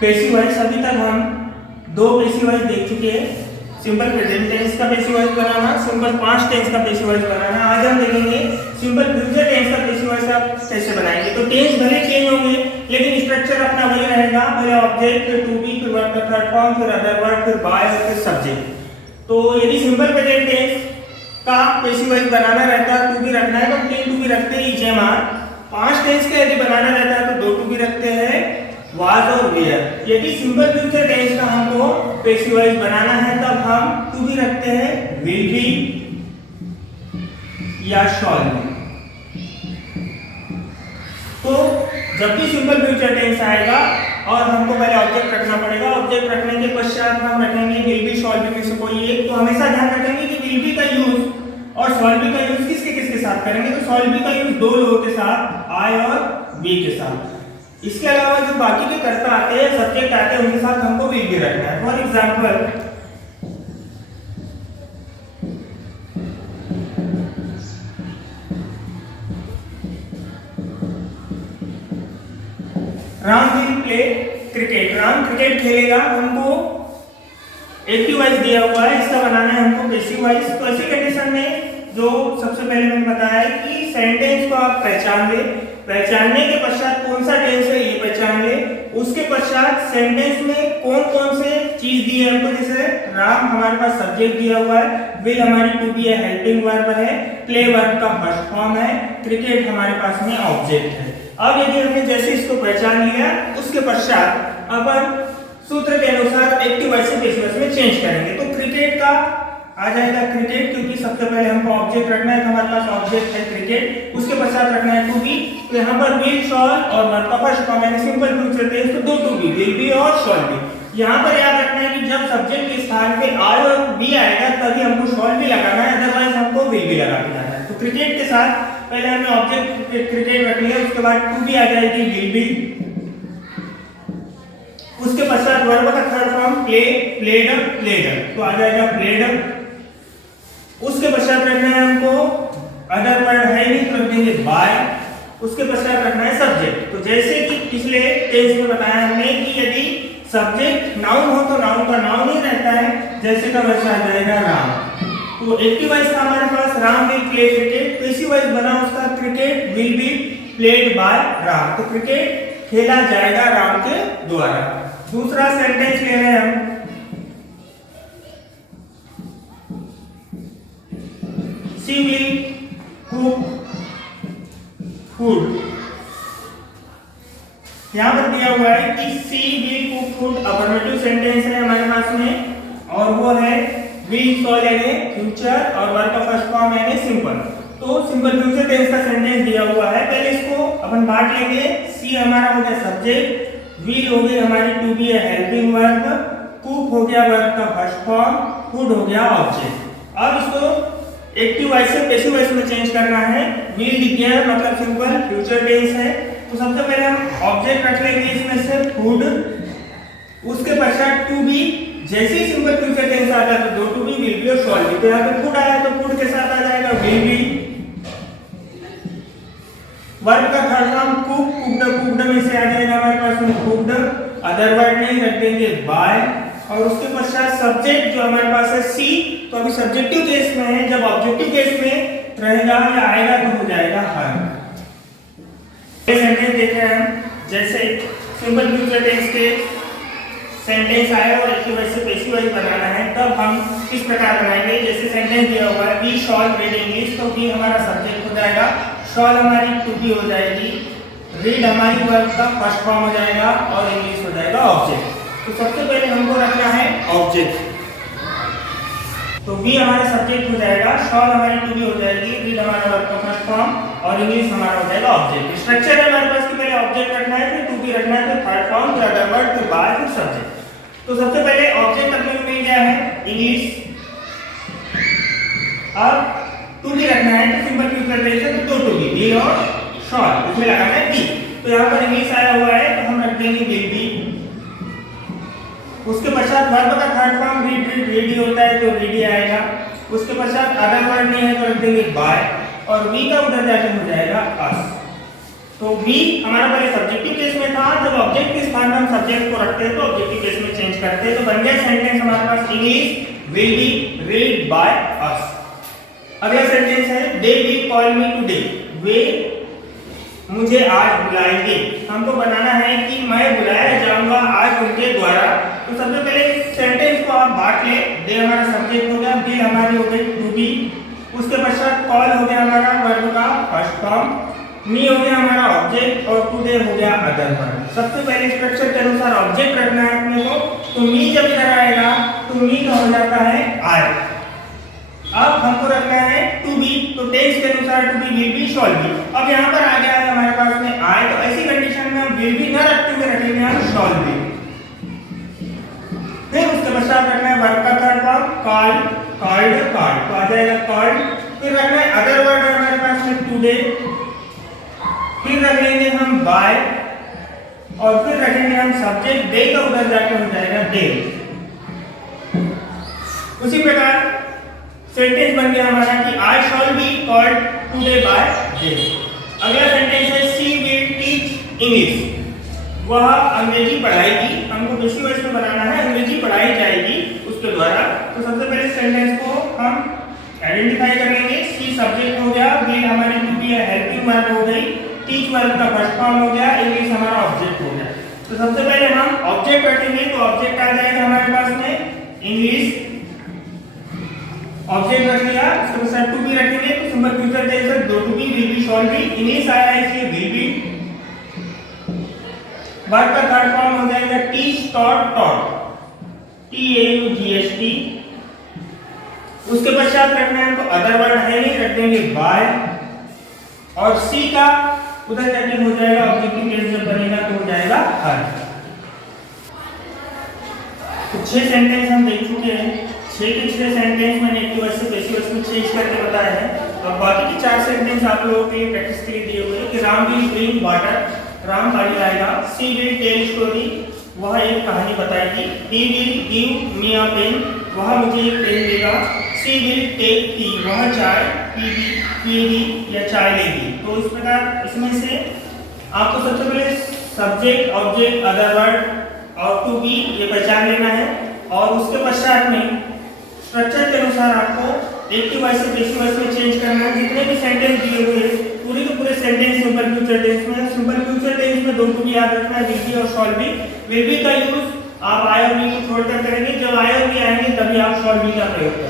Passive voice अभी तक हम दो पैसिव वॉइस देख चुके हैं, सिंपल प्रेजेंट टेंस का पैसिव वॉइस बनाना, सिंपल पास्ट टेंस का पैसिव वॉइस बनाना। आज हम देखेंगे सिंपल फ्यूचर टेंस का पैसिव वॉइस आप कैसे बनाएंगे। तो टेंस भले चेंज होंगे लेकिन स्ट्रक्चर अपना वही रहेगा, पहले ऑब्जेक्ट, फिर टू बी, फिर वर्ब का थर्ड फॉर्म, फिर अदर वर्ब, फिर बाय और फिर सब्जेक्ट। तो यदि सिंपल प्रेजेंट टेंस का पैसिव वॉइस बनाना रहता है, टू बी रखना है तो तीन टू बी रखते हैं जमा। पास्ट टेंस का यदि बनाना रहता है तो दो टू बी रखते हैं, वाज और वेयर। यदि सिंपल फ्यूचर टेंस का हमको पैसिव वॉइस बनाना है तब हम टू बी रखते हैं विल बी या शॉल बी। तो जब भी सिंपल फ्यूचर टेंस आएगा और हमको पहले ऑब्जेक्ट रखना पड़ेगा, ऑब्जेक्ट रखने के पश्चात हम रखेंगे विल बी शॉल बी में से कोई एक। तो हमेशा ध्यान रखेंगे कि विल बी का यूज और शॉल बी का यूज किसके किसके साथ करेंगे। तो शॉल बी का यूज दो लोगों के साथ, आई और बी के साथ। इसके अलावा जो बाकी के कर्ता आते हैं, सब्जेक्ट आते हैं, उनके साथ हमको विल बी रखना है। For example Ram will play cricket, Ram cricket खेलेगा। हमको एक्टिव वॉइस दिया हुआ है, इसका बनाना है हमको पैसिव वॉइस। तो ऐसी कंडीशन में जो सबसे पहले मैंने बताया कि सेंटेंस को आप पहचान ले, पहचानने के पश्चात कौन सा टेंस है ये पहचान ले। उसके पश्चात सेंटेंस में कौन कौन से चीज दी है हमको, जैसे राम हमारे पास सब्जेक्ट दिया हुआ है, विल हमारी टू बी है, हेल्पिंग वर्ब है, प्ले वर्ब का फर्स्ट फॉर्म है, क्रिकेट हमारे पास में ऑब्जेक्ट है। अब यदि हमने जैसे इसको पहचान लिया उसके पश्चात अपन सूत्र के अनुसार एक्टिव वॉइस से पैसिव वॉइस में चेंज करेंगे। तो क्रिकेट का आ जाएगा क्रिकेट, क्योंकि सबसे पहले हमको ऑब्जेक्ट रखना है तो हमारे पास ऑब्जेक्ट है क्रिकेट। उसके पश्चात रखना है टू बी, तो यहाँ पर विल, शॉल और वर्ब का फर्स्ट फॉर्म यानी सिंपल फ्यूचर टेंस तो दो टू बी, विल बी और शॉल बी। यहाँ पर याद रखना है कि जब सब्जेक्ट के स्थान पे आई और बी आएगा तभी हमको शॉल बी लगाना है, अदरवाइज हमको विल बी लगा के जाना है। तो क्रिकेट के साथ पहले हमने ऑब्जेक्ट क्रिकेट रख लिया, उसके बाद टू बी आ जाएगी विल बी, उसके पश्चात वर्ब का third form play, played, played तो आ जाएगा प्लेड। उसके पश्चात रखना है हमको अदर वर्ड है नहीं तो रख देंगे बाय। उसके पश्चात रखना है सब्जेक्ट। तो जैसे कि पिछले टेंस में बताया हमने कि यदि सब्जेक्ट नाउन हो तो नाउन का नाउन ही रहता है, जैसे का वैसा आ जाएगा राम। तो एक्टिव वॉइस था हमारे पास Ram will play cricket, passive voice बना उसका cricket will be played by Ram. तो क्रिकेट खेला जाएगा राम के द्वारा। दूसरा सेंटेंस ले रहे हैं हम, शी विल कुक फूड। यहां पर दिया हुआ है कि she will cook food affirmative sentence है हमारे पास में, और वो है विल, शॉल यानी फ्यूचर और वर्ब का फर्स्ट फॉर्म यानी सिंपल। तो सिंपल फ्यूचर टेंस का सेंटेंस दिया हुआ है, पहले इसको अपन बांट लेंगे। सी हमारा हो गया सब्जेक्ट, विल हो गई हमारी टू बी है हेल्पिंग वर्ब, कुक हो गया वर्ब का फर्स्ट फॉर्म, फूड हो गया ऑब्जेक्ट। अब इसको एक्टिव वॉइस से पैसिव वॉइस में चेंज करना है। विल दिख गया मतलब सिंपल फ्यूचर टेंस है, तो सबसे पहले हम ऑब्जेक्ट रख लेंगे इसमें से फूड। उसके पश्चात टू बी, जैसे ही सिंपल फ्यूचर टेंस आता है तो दो टू बी, विल बी और शॉल बी। तो यहाँ पे फूड आया तो फूड के साथ आ जाएगा विल बी। वर्ब का third form cook, cooked, cooked में से आ जाएगा हमारे पास में कुकड, अदर वर्ड नहीं रख देंगे बाय। और उसके पश्चात सब्जेक्ट जो हमारे पास है सी, तो अभी सब्जेक्टिव केस में है, जब ऑब्जेक्टिव केस में रहेगा या आएगा तो हो जाएगा हर। ये सेंटेंस देख रहे हैं हम, जैसे सिंपल फ्यूचर टेंस के सेंटेंस आए और एक्टिव वॉइस से पैसिव वॉइस बनाना है तब हम किस प्रकार बनाएंगे। जैसे सेंटेंस दिया हुआ है वी शॉल रीड इंग्लिश, तो वी हमारा सब्जेक्ट हो जाएगा, शॉल हमारी टू बी हो जाएगी, रीड हमारी वर्ब का फर्स्ट फॉर्म हो जाएगा और इंग्लिश हो जाएगा ऑब्जेक्ट। तो सबसे पहले हमको रखना है ऑब्जेक्ट, तो बी हमारा सब्जेक्ट हो जाएगा, शॉल हमारी टू बी हो जाएगी, रीड हमारा वर्ब का फर्स्ट फॉर्म और इंग्लिश हमारा हो जाएगा ऑब्जेक्ट। स्ट्रक्चर है हमारे पास कि पहले ऑब्जेक्ट रखना है, फिर टू बी रखना है, फिर थर्ड फॉर्म, फिर अदर वर्ड, फिर बाय, फिर सब्जेक्ट। तो सबसे पहले ऑब्जेक्ट अपने को मिल गया है इंग्लिश। अब टू बी रखना है तो सिंपल फ्यूचर टेंस है तो दो टू बी, विल और शॉल, उसमें लगाना है बी। तो यहाँ पर इंग्लिश आया हुआ है तो हम रख देंगे विल बी। उसके पश्चात वर्ब का थर्ड फॉर्म रीड, रेडी होता है तो रेडी आएगा। उसके पश्चात अदर वर्ड नहीं है तो रख देंगे बाय, और वी का उधर जाके हो जाएगा अस। तो वी हमारा पहले सब्जेक्टिव केस में था, जब ऑब्जेक्ट के स्थान हम सब्जेक्ट को रखते हैं तो ऑब्जेक्टिव केस में चेंज करते हैं। तो बन गया सेंटेंस हमारे पास, English will be read by us. अगला सेंटेंस है they will call me today, वे मुझे आज बुलाएंगे। हमको बनाना है कि मैं बुलाया जाऊंगा आज उनके द्वारा। तो सबसे पहले सेंटेंस को आप बांट ले, दे हमारा सब्जेक्ट हो गया, विल हमारी हो गई टू बी, उसके पश्चात कॉल हो गया हमारा वर्ब का फर्स्ट फॉर्म, मी हो गया हमारा ऑब्जेक्ट और टुडे हो गया अदर वर्ब। सबसे पहले स्ट्रक्चर के अनुसार ऑब्जेक्ट रखना है अपने को। तो मी जब इधर आएगा तो मी का हो जाता है आई। अब हमको रखना है टू बी, तो टेंस के अनुसार to be, will be, shall be. अब यहाँ पर आ गया है हमारे पास में आई, तो ऐसी कंडीशन में हम विल बी न रखते हुए रखेंगे हम शॉल बी। फिर उसके पश्चात रखना है वर्ब का third form, called, called, called, तो आ जाएगा कॉल्ड। फिर रखना है अदर वर्ड हमारे पास में टुडे, फिर रख लेंगे हम बाय, और फिर रखेंगे हम सब्जेक्ट डे का उधर जाके हो जाएगा डे। उसी प्रकार सेंटेंस बन गया हमारा कि I shall be called today by they. अगला सेंटेंस है शी विल टीच इंग्लिश, वह अंग्रेजी पढ़ाएगी। हमको दूसरी वर्ष में बनाना है, अंग्रेजी पढ़ाई जाएगी उसके द्वारा। तो सबसे पहले सेंटेंस को हम आइडेंटिफाई कर लेंगे। शी सब्जेक्ट हो गया, विल हमारी टू बी हेल्पिंग वर्ब हो गई, टीच वर्ब का फर्स्ट फॉर्म हो गया, इंग्लिश हमारा ऑब्जेक्ट हो गया। तो सबसे पहले हम ऑब्जेक्ट रखेंगे, तो ऑब्जेक्ट आ जाएगा हमारे पास में इंग्लिश, ऑब्जेक्ट रख लिया, उसके साथ टू बी रखेंगे तो सिंपल फ्यूचर टेंस है, दो to be, will be, shall be, English आया है इसलिए विल बी। वर्ब का थर्ड फॉर्म हो जाएगा टीच, टॉट, टॉट, TAUGHT। उसके पश्चात रखना है हमको अदर वर्ड है नहीं, रख देंगे बाय, और सी का उधर जाके हो जाएगा ऑब्जेक्टिव केस जब बनेगा तो हो जाएगा हर। तो 6 सेंटेंस हम देख चुके हैं। 6 के 6 सेंटेंस मैंने एक्टिव वॉइस से पैसिव वॉइस में चेंज करके बताया है। और बाकी के 4 सेंटेंस आप लोगों के प्रैक्टिस के लिए दिए हुए हैं कि Ram will drink water, Ram पानी लाएगा। सी विल टेल स्टोरी, वह एक कहानी बताएगी। He will give me a pen, वह मुझे एक पेन देगा। सी विल टेक टी, वह चाय पिएगी या चाय लेगी। तो इस प्रकार इसमें से आपको सबसे पहले सब्जेक्ट, ऑब्जेक्ट, अदर वर्ड और टू बी ये पहचान लेना है। और उसके पश्चात में स्ट्रक्चर के अनुसार आपको एक्टिव वॉइस से पैसिव वॉइस में चेंज करना है। जितने भी सेंटेंस दिए हुए हैं पूरे के पूरे सेंटेंस सिंपल फ्यूचर टेंस में। सिंपल फ्यूचर टेंस में दो टू बी याद रखना है, विल बी और शॉल बी। विल बी का यूज आप आई और बी को छोड़कर करेंगे, जब आई और बी आएंगे तभी आप शॉल बी का प्रयोग करेंगे।